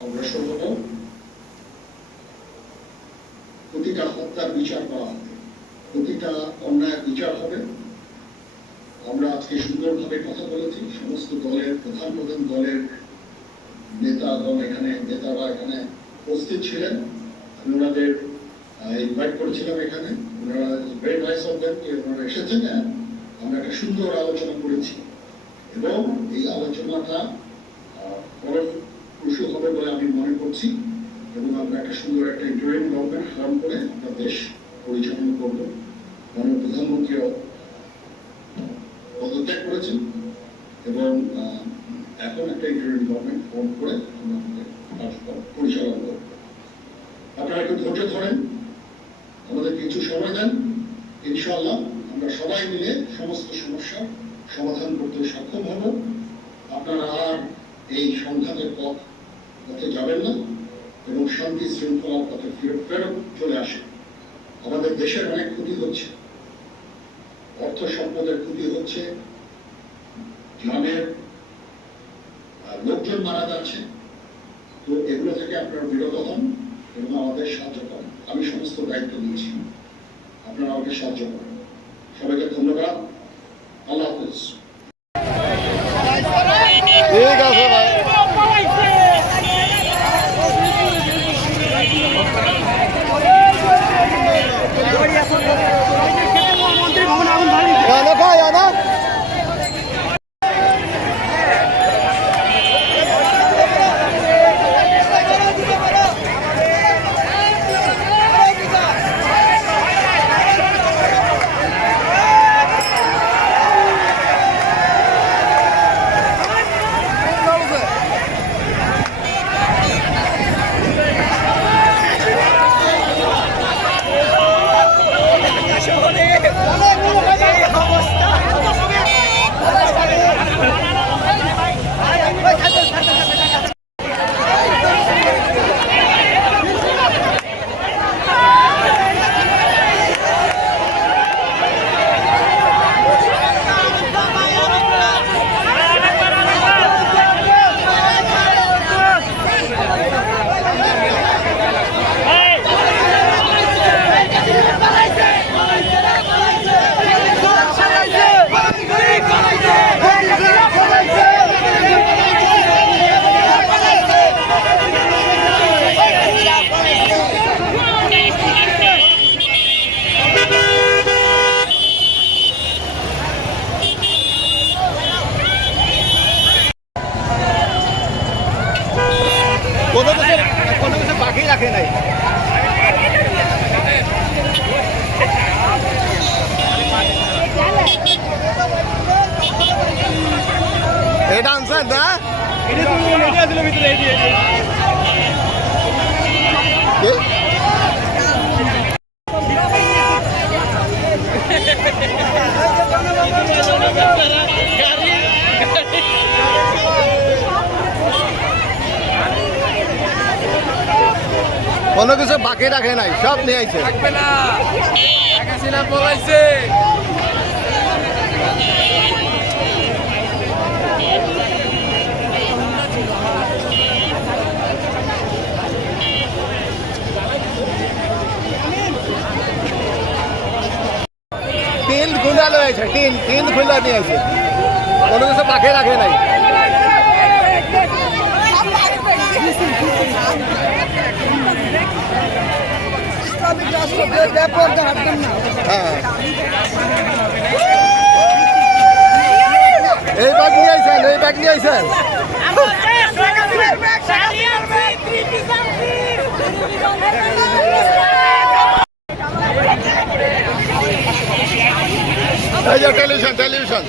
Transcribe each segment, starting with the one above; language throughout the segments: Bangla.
অগ্রসর হব। প্রতিটা হত্যার বিচার করা হবে, প্রতিটা অন্যায় বিচার হবে। আমরা আজকে সুন্দরভাবে কথা বলেছি। সমস্ত দলের প্রধান দলের নেতারা এখানে উপস্থিত ছিলেন। আমি ওনাদের ইনভাইট করেছিলাম এখানে। ওনারা ভেরি নাইস অফ দেম যে ওনারা এসেছেন। আমরা একটা সুন্দর আলোচনা করেছি এবং এই আলোচনাটা ফলপ্রসূ হবে বলে আমি মনে করছি এবং আমরা একটা সুন্দর একটা ইন্টারিম গভর্নমেন্ট ফর্ম করে আমরা দেশ পরিচালনা করব। মাননীয় প্রধানমন্ত্রীও পদত্যাগ করেছেন এবং এখন একটা ইন্টারিম গভর্নমেন্ট ফর্ম করে আমরা আমাদের পরিচালনা করব। আপনারা একটু ধৈর্য ধরেন, আমাদের কিছু সময় দেন। ইনশাআল্লাহ আমরা সবাই মিলে সমস্ত সমস্যার সমাধান করতে সক্ষম হব। আপনারা আর এই সংঘাতের পথে যাবেন না এবং শান্তি শৃঙ্খলার পথে ফেরত চলে আসে। আমাদের দেশের অনেক ক্ষতি হচ্ছে, অর্থ সম্পদের ক্ষতি হচ্ছে, গ্রামের লোকজন মারা যাচ্ছে। তো এগুলো থেকে আপনারা বিরত হন এবং আমাদের সাহায্য করেন। আমি সমস্ত দায়িত্ব নিয়েছি, আপনারা আমাকে সাহায্য করেন। সবাইকে ধন্যবাদ। আল্লাহ হাফেজ। ঠিক আছে ভাই। কোনো কিছু বাকি রাখে নাই। এটা আনসার না কোনো কিছু বাকি রাখে নাই, সব নিয়ে আইছে। টিন খুলে রয়েছে, টিন খুলে নিয়ে আছে, কোনো কিছু বাকি রাখে নাই। এই ব্যাগ নিয়ে আইছেন, এই ব্যাগ নিয়ে আইছেন। এই যে টেলিভিশন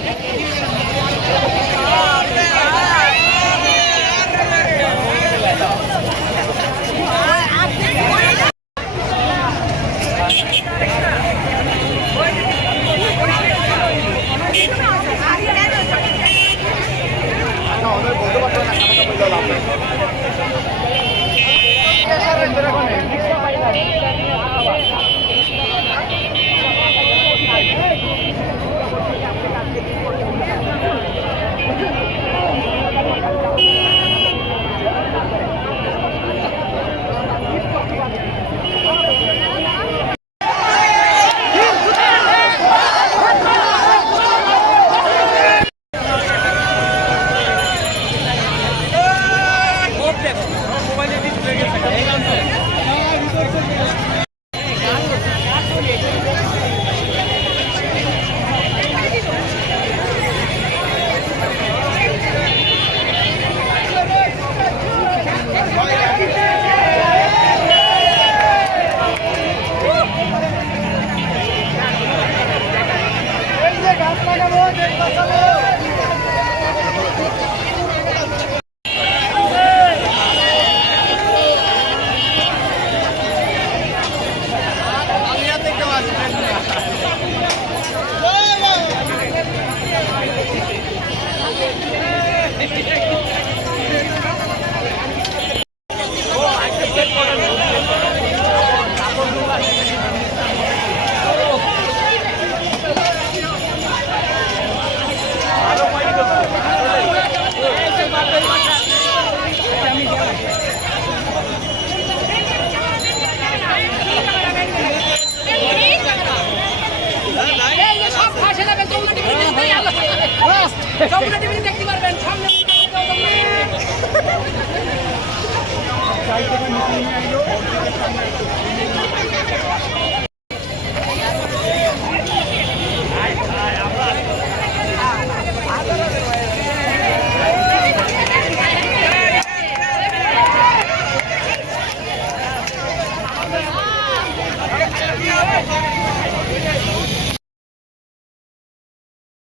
যমুনা টিভি